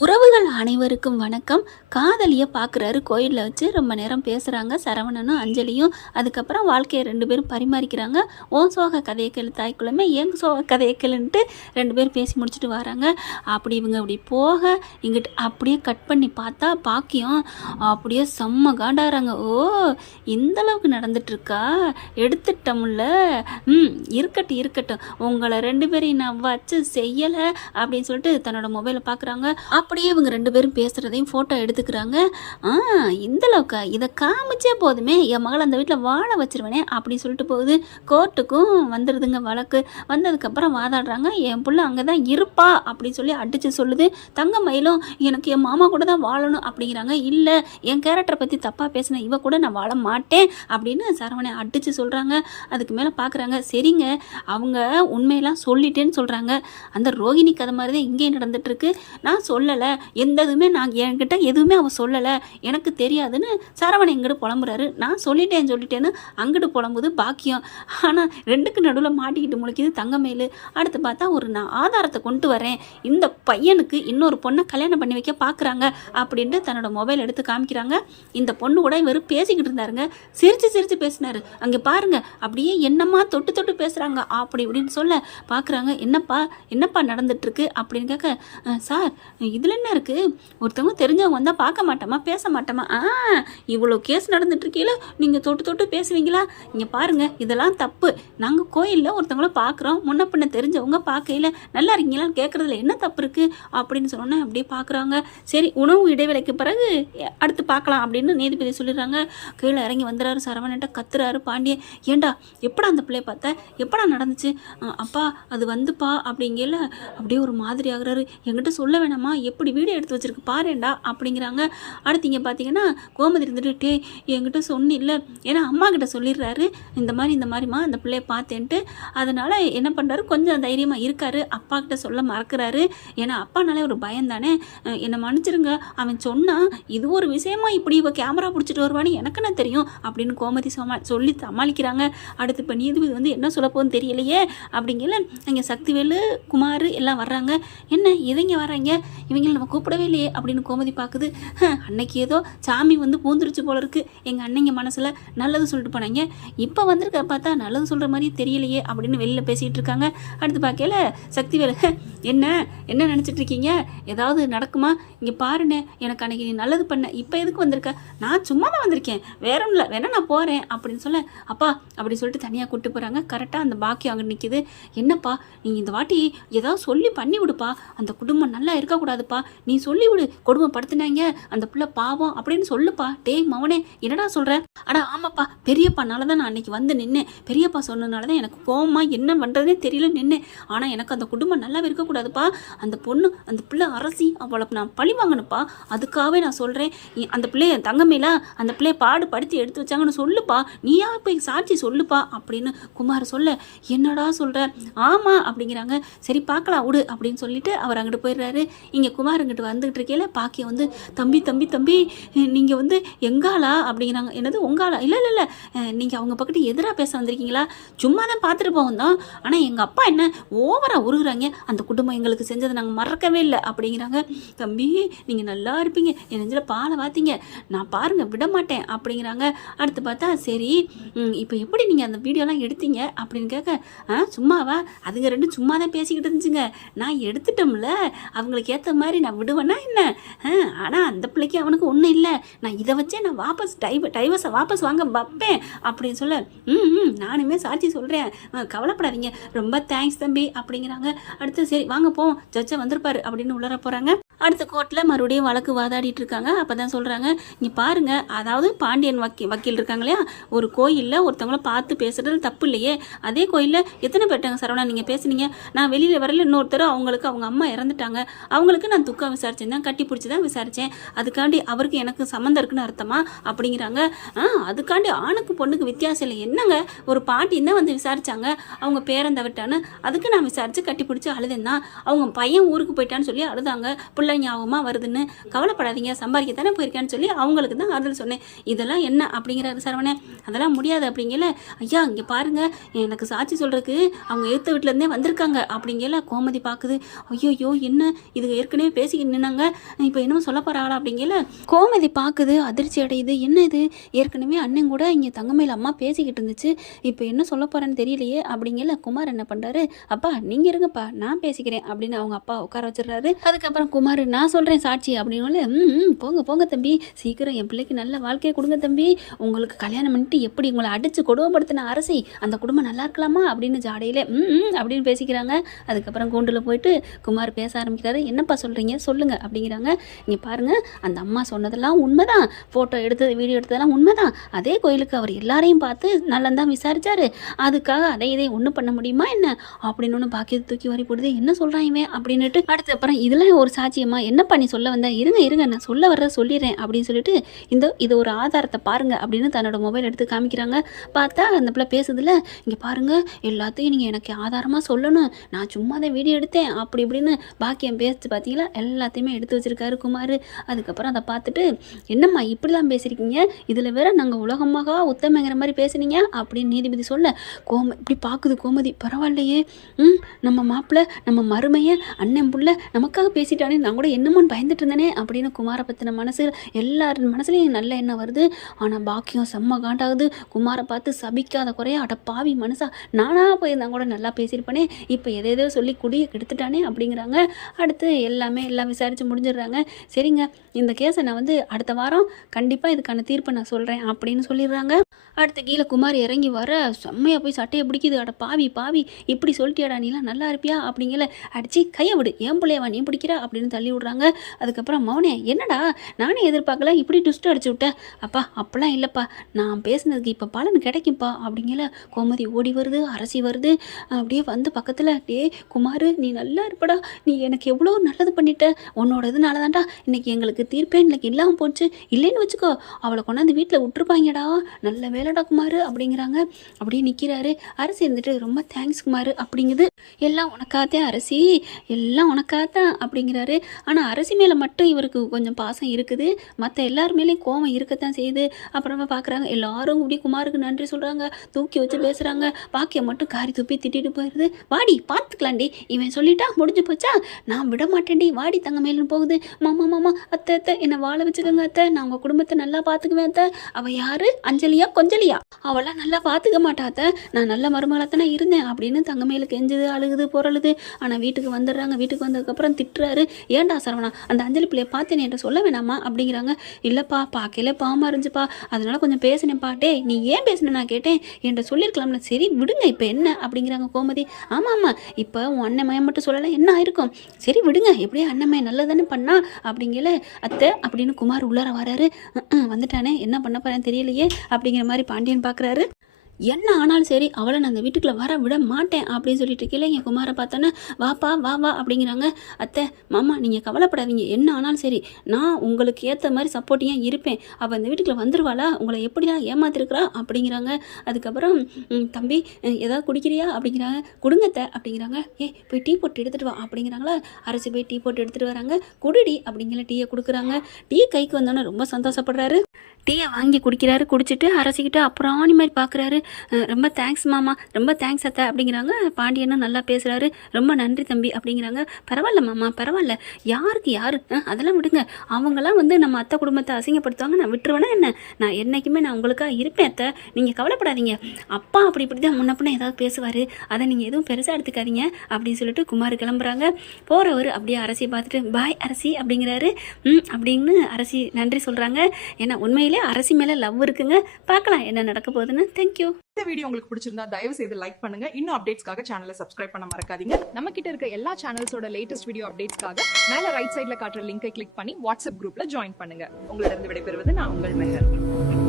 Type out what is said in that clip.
உறவுகள் அனைவருக்கும் வணக்கம். காதலியை பார்க்குறாரு கோயிலில் வச்சு. ரொம்ப நேரம் பேசுகிறாங்க சரவணனும் அஞ்சலியும். அதுக்கப்புறம் வாழ்க்கையை ரெண்டு பேரும் பரிமாறிக்கிறாங்க. ஓன் சோக கதையை கேளு தாய்க்குள்ளமே எங்க சோக கதையை கேளுன்ட்டு ரெண்டு பேரும் பேசி முடிச்சுட்டு வராங்க. அப்படி இவங்க அப்படி போக இங்கிட்டு அப்படியே கட் பண்ணி பார்த்தா பாக்கியம் அப்படியே செம்ம காண்டாகிறாங்க. ஓ, இந்தளவுக்கு நடந்துட்டுருக்கா, எடுத்துட்டோம்ல. இருக்கட்டும் இருக்கட்டும், உங்களை ரெண்டு பேரையும் நான் வச்சு செய்யலை அப்படின்னு சொல்லிட்டு தன்னோட மொபைலை பார்க்குறாங்க. அப்படியே இவங்க ரெண்டு பேரும் பேசுகிறதையும் ஃபோட்டோ எடுத்துக்கிறாங்க. இந்த அளவுக்கு இதை காமிச்சே போதுமே, என் மகள் அந்த வீட்டில் வாழ வச்சிருவேனே அப்படின்னு சொல்லிட்டு போகுது. கோர்ட்டுக்கும் வந்துடுதுங்க வழக்கு. வந்ததுக்கப்புறம் வாதாடுறாங்க. என் பிள்ளை அங்கே தான் இருப்பா அப்படின்னு சொல்லி அடித்து சொல்லுது. தங்கமயிலும் எனக்கு என் மாமா கூட தான் வாழணும் அப்படிங்கிறாங்க. இல்லை, என் கேரக்டரை பற்றி தப்பாக பேசின இவ கூட நான் வாழ மாட்டேன் அப்படின்னு சரவணை அடித்து சொல்கிறாங்க. அதுக்கு மேலே பார்க்குறாங்க. சரிங்க, அவங்க உண்மையெல்லாம் சொல்லிட்டேன்னு சொல்கிறாங்க. அந்த ரோகிணி கதை மாதிரி தான் இங்கேயும் நடந்துட்டுருக்கு. நான் சொல்லலை, எந்த இதுவுமே நான் என்கிட்ட எதுவுமே அவள் சொல்லலை, எனக்கு தெரியாதுன்னு சரவணன் எங்கிட்ட புலம்புறாரு. நான் சொல்லிட்டேன்னு அங்கிட்டு புலம்புது பாக்கியம். ஆனால் ரெண்டுக்கு நடுவில் மாட்டிக்கிட்டு முளைக்குது தங்கமேலு. அடுத்து பார்த்தா நான் ஆதாரத்தை கொண்டு வரேன், இந்த பையனுக்கு இன்னொரு பொண்ணை கல்யாணம் பண்ணி வைக்க பார்க்குறாங்க அப்படின்ட்டு தன்னோட மொபைல் எடுத்து காமிக்கிறாங்க. இந்த பொண்ணு கூட இவர் பேசிக்கிட்டு இருந்தாருங்க. சிரித்து பேசினார். அங்கே பாருங்க, அப்படியே என்னம்மா தொட்டு பேசுகிறாங்க அப்படி இப்படின்னு சொல்ல பார்க்குறாங்க. என்னப்பா நடந்துட்டுருக்கு அப்படின்னு கேட்க, சார் இதில் என்ன இருக்குது, ஒருத்தவங்க தெரிஞ்சவங்க வந்தால் பார்க்க மாட்டோமா, பேச மாட்டோமா, இவ்வளோ கேஸ் நடந்துட்டுருக்கீங்கள நீங்கள் தொட்டு பேசுவீங்களா, இங்கே பாருங்கள் இதெல்லாம் தப்பு. நாங்கள் கோயிலில் ஒருத்தவங்கள பார்க்குறோம், முன்ன பின்ன தெரிஞ்சவங்க பார்க்கையில் நல்லா இருக்கீங்களான்னு கேட்குறதுல என்ன தப்பு இருக்குது அப்படின்னு சொன்னோன்னே அப்படியே பார்க்குறாங்க. சரி, உணவு இடைவேளைக்கு பிறகு அடுத்து பார்க்கலாம் அப்படின்னு நீதிபதி சொல்லிடுறாங்க. கீழே இறங்கி வந்துடுறாரு. சரவணன்ட்ட கத்துறாரு பாண்டியன். ஏண்டா எப்படா அந்த பிள்ளைய பார்த்த, எப்படா நடந்துச்சு, அப்பா அது வந்துப்பா அப்படிங்கல அப்படியே ஒரு மாதிரி ஆகுறாரு. என்கிட்ட சொல்ல வேணாமா, எப்படி வீடியோ எடுத்து வச்சிருக்கு பாருண்டா அப்படிங்கிறாங்க. அடுத்து இங்கே பார்த்தீங்கன்னா கோமதி இருந்துட்டு, என்கிட்ட சொன்னில்ல, ஏன்னா அம்மா கிட்ட சொல்லிடுறாரு இந்த மாதிரிம்மா அந்த பிள்ளைய பார்த்தேன்ட்டு. அதனால் என்ன பண்ணுறாரு, கொஞ்சம் தைரியமாக இருக்காரு. அப்பா கிட்ட சொல்ல மறக்கிறாரு. ஏன்னா அப்பானாலே ஒரு பயம் தானே. என்னை மன்னிச்சிருங்க, அவன் சொன்னான் இது ஒரு விஷயமா இப்படி இவ கேமரா பிடிச்சிட்டு வருவான்னு எனக்கு என்ன தெரியும் அப்படின்னு கோமதி சொல்லி சமாளிக்கிறாங்க. அடுத்து இப்போ நீதிபதி என்ன சொல்ல போகுதுன்னு தெரியலையே அப்படிங்கல இங்கே சக்திவேலு குமார் எல்லாம் வர்றாங்க. என்ன இவங்க வர்றாங்க, இவங்களை நம்ம கூப்பிடவே இல்லையே அப்படின்னு கோமதி பார்க்குது. அன்னைக்கு ஏதோ சாமி பூந்துருச்சு போல இருக்குது எங்கள் அன்னைங்க மனசில், நல்லது சொல்லிட்டு போனாங்க. இப்போ வந்திருக்க பார்த்தா நல்லது சொல்கிற மாதிரி தெரியலையே அப்படின்னு வெளியில் பேசிகிட்டு இருக்காங்க. அடுத்து பார்க்கல சக்திவேலு, என்ன நினச்சிட்டு இருக்கீங்க, ஏதாவது நடக்குமா, இங்கே பாருண்ணே, எனக்கு அன்னைக்கு நீ நல்லது பண்ண, இப்போ எதுக்கு வந்திருக்க, நான் சும்மா தான் வந்திருக்கேன், வேற ஒன்றும் இல்லை, வேணா நான் போகிறேன் அப்படின்னு சொல்ல, அப்பா அப்படி சொல்லிட்டு தனியாக கூப்பிட்டு போகிறாங்க. கரெக்டாக அந்த பாக்கியம் அங்கே நிற்கிது. என்னப்பா நீ இந்த வாட்டி ஏதாவது சொல்லி பண்ணி விடுப்பா, அந்த குடும்பம் நல்லா இருக்கக்கூடாதுப்பா, நீ சொல்லி விடு, கொடுமைப்படுத்தினாங்க அந்த பிள்ளை பாவம் அப்படின்னு சொல்லுப்பா. டேய் மவனே, என்னடா சொல்கிற, அடா ஆமாப்பா, பெரியப்பானால தான் நான் அன்னைக்கு வந்து நின்னேன், பெரியப்பா சொன்னனால தான் எனக்கு கோவமாக என்ன பண்ணுறதுனே தெரியல நின்னேன். ஆனால் எனக்கு அந்த குடும்பம் நல்லா இருக்கக்கூடாதுப்பா, அந்த பொண்ணு அந்த பிள்ளை அரசி, அவளை நான் பழி வாங்கணுப்பா, அதுக்காகவே நான் சொல்கிறேன். அந்த பிள்ளைய தங்கமேல அந்த பிள்ளைய படுத்தி எடுத்து வச்சாங்கன்னு சொல்லுப்பா, நீயா போய் சாட்சி சொல்லுப்பா அப்படின்னு குமார் சொல்ல, என்னடா சொல்கிற, ஆமாம் அப்படிங்கிறாங்க. சரி பார்க்கலாம் விடு அப்படின்னு சொல்லிட்டு அவர் அங்கிட்டு போயிடுறாரு. இங்கே குமார் அங்கிட்டு வந்துகிட்டு இருக்கேல பாக்கிய தம்பி நீங்கள் எங்காளா அப்படிங்கிறாங்க. என்னது உங்காளா, இல்லை நீங்கள் அவங்க பக்கத்து எதிராக பேச வந்திருக்கீங்களா, சும்மா தான் பார்த்துட்டு போவோம் தான், ஆனால் எங்கள் அப்பா என்ன ஓவராக உருகுறாங்க, அந்த குடும்பம் எங்களுக்கு செஞ்சதை நாங்கள் மறக்கவே இல்லை அப்படிங்கிறாங்க. தம்பி நீங்கள் நல்லா இருப்பீங்க, என் நெஞ்சில் பாலை வாத்தீங்க, நான் பாருங்கள் விட மாட்டேன் அப்படிங்கிறாங்க. அடுத்து பார்த்தா சரி இப்போ எப்படி நீங்கள் அந்த வீடியோலாம் எடுத்தீங்க அப்படின்னு கேட்க, சும்மாவா, அதுங்க ரெண்டும் சும்மா தான் பேசிக்கிட்டு இருந்துச்சுங்க, நான் எடுத்துட்டோம்ல, அவங்களுக்கு ஏற்ற மாதிரி நான் விடுவேன்னா என்ன, ஆனால் அந்த பிள்ளைக்கு அவனுக்கு ஒன்றும் இல்லை, நான் இதை வச்சே நான் வாபஸ் டைவர்ஸை வாபஸ் வாங்க வைப்பேன் அப்படின்னு சொல்ல, நானுமே சாட்சி சொல்கிறேன், கவலைப்படாதீங்க, ரொம்ப தேங்க்ஸ் தம்பி அப்படிங்கிறாங்க. அடுத்து சரி வாங்க போவோம், ஜட்ஜை வந்திருப்பாரு அப்படின்னு உள்ளர போகிறாங்க. அடுத்த கோர்ட்டில் மறுபடியும் வழக்கு வாதாடிட்டு இருக்காங்க. அப்போ தான் சொல்கிறாங்க, இங்கே பாருங்கள், அதாவது பாண்டியன் வக்கீல் இருக்காங்க இல்லையா, ஒரு கோயிலில் ஒருத்தவங்கள பார்த்து பேசுகிறது தப்பு இல்லையே, அதே கோயிலில் எத்தனை பேர்ட்டாங்க சரவணா நீங்கள் பேசுனீங்க, நான் வெளியில் வரல, இன்னொருத்தர் அவங்களுக்கு அவங்க அம்மா இறந்துட்டாங்க, அவங்களுக்கு நான் துக்கம் விசாரிச்சேன் தான், கட்டி பிடிச்சி தான் விசாரித்தேன், அதுக்காண்டி அவருக்கு எனக்கு சம்மந்தம் இருக்குன்னு அர்த்தமா அப்படிங்கிறாங்க. அதுக்காண்டி ஆணுக்கு பொண்ணுக்கு வித்தியாசம் இல்லை, என்னங்க ஒரு பாட்டின்னு தான் விசாரித்தாங்க, அவங்க பேரன் தவிட்டான்னு, அதுக்கு நான் விசாரித்து கட்டி பிடிச்சி அழுதேன் தான், அவங்க பையன் ஊருக்கு போயிட்டான்னு சொல்லி அழுதாங்க, பிள்ளை புள்ள ஞாபகமாக வருதுன்னு, கவலைப்படாதீங்க, சம்பாதிக்க தானே போயிருக்கேன்னு சொல்லி அவங்களுக்கு தான் ஆறுதல் சொன்னேன். இதெல்லாம் என்ன அப்படிங்கிறாரு சரவணன். அதெல்லாம் முடியாது அப்படிங்கல. ஐயா இங்கே பாருங்க, எனக்கு சாட்சி சொல்கிறதுக்கு அவங்க எதிர்த்த வீட்டிலேருந்தே வந்திருக்காங்க அப்படிங்கல. கோமதி பார்க்குது. ஐயோ என்ன இது, ஏற்கனவே பேசிக்கிட்டு நின்னாங்க, இப்போ என்னமோ சொல்ல போகிறாளா அப்படிங்கல. கோமதி பார்க்குது, அதிர்ச்சி அடையுது. என்ன இது, ஏற்கனவே அண்ணன் கூட இங்கே தங்கமேல அம்மா பேசிக்கிட்டு இருந்துச்சு, இப்போ என்ன சொல்ல போகிறேன்னு தெரியலையே அப்படிங்கல. குமார் என்ன பண்ணுறாரு, அப்பா நீங்கள் இருங்கப்பா நான் பேசிக்கிறேன் அப்படின்னு அவங்க அப்பா உட்கார வச்சிடுறாரு. அதுக்கப்புறம் குமார் நான் சொல்கிறேன் சாட்சி அப்படின்னு. போங்க போங்க தம்பி, சீக்கிரம் என் பிள்ளைக்கு நல்ல வாழ்க்கையை கொடுங்க தம்பி, உங்களுக்கு கல்யாணம் பண்ணிட்டு எப்படி உங்களை அடித்து கொடுமைப்படுத்தின அரசி அந்த குடும்பம் நல்லா இருக்கலாமா அப்படின்னு ஜாடையிலே அப்படின்னு பேசிக்கிறாங்க. அதுக்கப்புறம் கூண்டில் போயிட்டு குமார் பேச ஆரம்பிக்கிறாரு. என்னப்பா சொல்கிறீங்க சொல்லுங்கள் அப்படிங்கிறாங்க. இங்கே பாருங்கள், அந்த அம்மா சொன்னதெல்லாம் உண்மைதான், ஃபோட்டோ எடுத்தது வீடியோ எடுத்ததெல்லாம் உண்மைதான். அதே கோயிலுக்கு அவர் எல்லாரையும் பார்த்து நல்லந்தான் விசாரிச்சாரு, அதுக்காக அதை இதை ஒன்றும் பண்ண முடியுமா என்ன அப்படின்னு ஒன்று பாக்கியத்தை தூக்கி வரி போடுது. என்ன சொல்கிறான் இவன் அப்படின்னுட்டு. அடுத்து அப்புறம் இதெல்லாம் ஒரு சாட்சியம்மா, என்ன பண்ணி சொல்ல வந்தேன், இருங்க நான் சொல்ல வர்றத சொல்லிடுறேன் அப்படின்னு சொல்லிட்டு இது ஒரு ஆதாரத்தை பாருங்க அப்படின்னு தன்னோட மொபைல் எடுத்து காமிக்கிறாங்க. பார்த்தா அந்த பிள்ளை பேசுதுல, இங்கே பாருங்க எல்லாத்தையும் நீங்கள் எனக்கு ஆதாரமாக சொல்லணும், நான் சும்மா தான் வீடியோ எடுத்தேன் அப்படி இப்படின்னு பாக்கியம் பேசி பார்த்தீங்களா, எல்லாத்தையுமே எடுத்து வச்சிருக்காரு குமார். அதுக்கப்புறம் அதை பார்த்துட்டு, என்னம்மா இப்படிலாம் பேசியிருக்கீங்க, இதில் வேற நாங்கள் உலகமாக உத்தமைங்கிற மாதிரி பேசுனீங்க அப்படின்னு நீதிபதி சொல்ல, இப்படி பார்க்குது கோமதி. பரவாயில்லையே, நம்ம மாப்பிள்ளை நம்ம மருமைய அண்ணன் புள்ள நமக்காக பேசிட்டானே, நான் கூட என்னமோன்னு பயந்துட்டு இருந்தேனே அப்படின்னு குமாரை பற்றின மனசு எல்லாரும் மனசுலையும் நல்ல எண்ணம் வருது. ஆனால் பாக்கியம் செம்ம காண்டாகுது. குமாரை பார்த்து சபிக்காத குறையா, அட பாவி மனசா, நானாக போயிருந்தாங்க கூட நல்லா பேசியிருப்பேனே, இப்போ எதேதோ சொல்லி குடியை கெடுத்துட்டானே அப்படிங்கிறாங்க. அடுத்து எல்லாம் விசாரித்து முடிஞ்சிடுறாங்க. சரிங்க, இந்த கேஸை நான் அடுத்த வாரம் கண்டிப்பாக இதுக்கான தீர்ப்பை நான் சொல்கிறேன் அப்படின்னு சொல்லிடுறாங்க. அடுத்து கீழே குமார் இறங்கி வர செம்மையாக போய் சட்டையை பிடிக்குது. அட பாவி இப்படி சொல்லிட்டியாடா, நீலாம் நல்லா இருப்பியா அப்படிங்கல. அடிச்சு கையை விடு, ஏன் பிள்ளையவா நீ பிடிக்கிறா அப்படின்னு தள்ளி விடுறாங்க. அதுக்கப்புறம் மௌனே என்னடா, நானே எதிர்பார்க்கல இப்படி ட்விஸ்ட் அடிச்சு விட்டேன். அப்பா அப்பெல்லாம் இல்லைப்பா, நான் பேசுனதுக்கு இப்போ பலன் கிடைக்கும்ப்பா அப்படிங்கல. கோமதி ஓடி வருது, அரசி வருது. அப்படியே பக்கத்தில், டே குமார் நீ நல்லா இருப்படா, நீ எனக்கு எவ்வளோ நல்லது பண்ணிட்ட, உன்னோட இதனால தான்டா இன்னைக்கு எங்களுக்கு தீர்ப்பே இன்னைக்கு இல்லாமல் போச்சு, இல்லைன்னு வச்சுக்கோ அவளை கொண்டாந்து வீட்டில் விட்டுருப்பாங்கடா, நல்ல வேலைடா குமார் அப்படிங்கிறாங்க. அப்படியே நிற்கிறாரு. அரசி இருந்துட்டு ரொம்ப தேங்க்ஸ் குமார் அப்படிங்குது. எல்லாம் உனக்காத்தான் அரசி, எல்லாம் உனக்காத்தான் அப்படிங்கிறாரு. ஆனால் அரசி மேலே மட்டும் இவருக்கு கொஞ்சம் பாசம் இருக்குது, மற்ற எல்லார் மேலேயும் கோவம் இருக்கத்தான் செய்யுது. அப்புறமா பார்க்குறாங்க எல்லாரும் இப்படி குமாருக்கு நன்றி சொல்கிறாங்க, தூக்கி வச்சு பேசுகிறாங்க. பாக்கியம் மட்டும் காரி துப்பி திட்டிட்டு போயிடுது. வாடி பார்த்துக்கலாண்டி, இவன் சொல்லிட்டா முடிஞ்சு போச்சா, நான் விட மாட்டேன்டி, வாடி தங்க மேலும் போகுது. மாமா அத்தை என்னை வாழ வச்சுக்கோங்க அத்தை, நான் உங்கள் குடும்பத்தை நல்லா பார்த்துக்குவேன் அத்தை. அவள் யாரு, அஞ்சலியா கொஞ்சலியா, அவளாம் நல்லா பார்த்துக்க மாட்டாத்த, நான் நல்ல மருமகளாத்தானே இருந்தேன் அப்படின்னு தங்கமேலு கெஞ்சுது, அழுகுது, பொருளுது. ஆனால் வீட்டுக்கு வந்துடுறாங்க. வீட்டுக்கு வந்ததுக்கப்புறம் திட்டுறாரு. ஏன்டா சரவணா அந்த அஞ்சலி பிள்ளையை பார்த்தேன் என்கிட்ட சொல்ல வேணாமா அப்படிங்கிறாங்க. இல்லைப்பா பார்க்கல பாவமாக இருந்துச்சுப்பா, அதனால கொஞ்சம் பேசினேன்ப்பா. டே நீ ஏன் பேசின நான் கேட்டேன், என்கிட்ட சொல்லியிருக்கலாம்ல. சரி விடுங்க இப்போ என்ன அப்படிங்கிறாங்க கோமதி. ஆமாம் இப்போ உன் அண்ணன் மயம் மட்டும் சொல்லலாம் என்ன ஆயிருக்கும், சரி விடுங்க, எப்படியே அண்ணன் மயம் நல்லதானே பண்ணா அப்படிங்கல. அத்தை அப்படின்னு குமார் உள்ளார வராரு. வந்துட்டானே என்ன பண்ண போறேன்னு தெரியலையே அப்படிங்கிற மாதிரி பாண்டியன் பார்க்குறாரு. என்ன ஆனாலும் சரி அவளை நான் அந்த வீட்டுக்குள்ளே வர விட மாட்டேன் அப்படின்னு சொல்லிட்டு இருக்கல. என் குமாரை பார்த்தோன்னே வாப்பா வா அப்படிங்கிறாங்க. அத்தை மாமா நீங்கள் கவலைப்படாதீங்க, என்ன ஆனாலும் சரி நான் உங்களுக்கு ஏற்ற மாதிரி சப்போர்ட்டிங்காக இருப்பேன், அவள் அந்த வீட்டுக்குள்ளே வந்துருவாளா, உங்களை எப்படிலாம் ஏமாத்திருக்கிறா அப்படிங்கிறாங்க. அதுக்கப்புறம் தம்பி ஏதாவது குடிக்கிறியா அப்படிங்கிறாங்க. கொடுங்கத்த அப்படிங்கிறாங்க. போய் டீ போட்டு எடுத்துகிட்டு வா அப்படிங்கிறாங்களா. அரசு போய் டீ போட்டு எடுத்துகிட்டு வராங்க. குடிடி அப்படிங்கிற டீயை கொடுக்குறாங்க. டீ கைக்கு வந்தோன்னே ரொம்ப சந்தோஷப்படுறாரு. டீயை வாங்கி குடிக்கிறாரு. குடிச்சிட்டு அரசிக்கிட்ட அப்புறம் மாதிரி பார்க்குறாரு. ரொம்ப தேங்க்ஸ் மாமா, ரொம்ப தேங்க்ஸ் அத்தை அப்படிங்கிறாங்க. பாண்டியனும் நல்லா பேசுகிறாரு. ரொம்ப நன்றி தம்பி அப்படிங்கிறாங்க. பரவாயில்ல மாமா பரவாயில்ல, யாருக்கு யார் அதெல்லாம் விடுங்க, அவங்களாம் நம்ம அத்தை குடும்பத்தை அசிங்கப்படுத்துவாங்க, நான் விட்டுருவேனா என்ன, நான் என்றைக்குமே நான் உங்களுக்காக இருப்பேன் அத்தை, நீங்கள் கவலைப்படாதீங்க. அப்பா இப்படி தான் முன்ன பின்ன ஏதாவது பேசுவார், அதை நீங்கள் எதுவும் பெருசாக எடுத்துக்காதீங்க அப்படின்னு சொல்லிட்டு குமார் கிளம்புறாங்க. போகிறவர் அப்படியே அரசியை பார்த்துட்டு பாய் அரசி அப்படிங்கிறாரு. அப்படின்னு அரசி நன்றி சொல்கிறாங்க. ஏன்னா உண்மையிலே அரசி மேலே லவ் இருக்குங்க. பார்க்கலாம் என்ன நடக்க போகுதுன்னு. தேங்க்யூ. இந்த வீடியோ உங்களுக்கு பிடிச்சிருந்தா தயவு செய்து லைக் பண்ணுங்க. இன்னும் அப்டேட்ஸ்க்காக சேனலை சப்ஸ்கிரைப் பண்ண மறக்காதீங்க. நம்ம கிட்ட இருக்க எல்லா சேனல்ஸோட லேட்டஸ்ட் வீடியோ அப்டேட்ஸ்க்காக மேல ரைட் சைடுல காட்டுற லிங்கை கிளிக் பண்ணி வாட்ஸ்அப் குரூப்ல ஜாயின் பண்ணுங்க. உங்களிடம் விடைபெறுவது நான் உங்கள் மெஹர்.